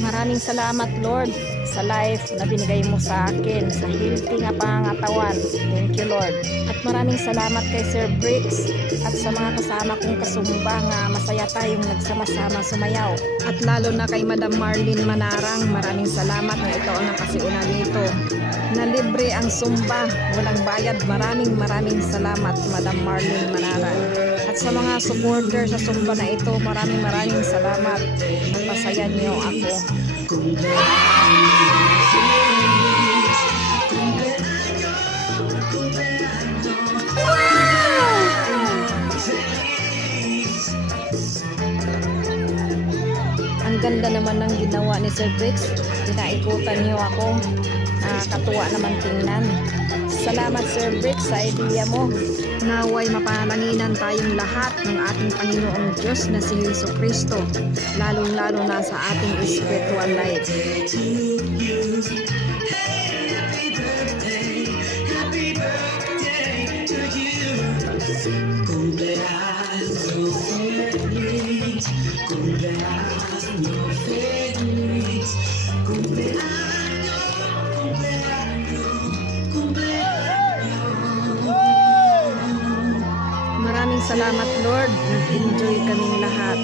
Maraming salamat, Lord, sa life na binigay mo sa akin, sa healthy nga pangangatawan. Thank you, Lord. At maraming salamat kay Sir Bricks at sa mga kasama kong kasumba nga masaya tayong nagsama-sama sumayaw. At lalo na kay Madam Marlene Manarang, maraming salamat na ito ang nakasiuna nito. Na libre ang sumba, walang bayad. Maraming salamat, Madam Marlene Manarang. At sa mga supporter sa sumba na ito, maraming salamat. Napasaya niyo ako. Ang ganda naman ng ginawa ni Sir Bricks. Pinaikutan niyo ako. Katuwa naman tingnan. Salamat, Sir Bricks, sa idea mo. Naway mapananginan tayong lahat ng ating Panginoong Diyos na si Jesucristo, lalong-lalo na sa ating spiritual life. Maraming salamat, Lord. Nag-enjoy kaming lahat.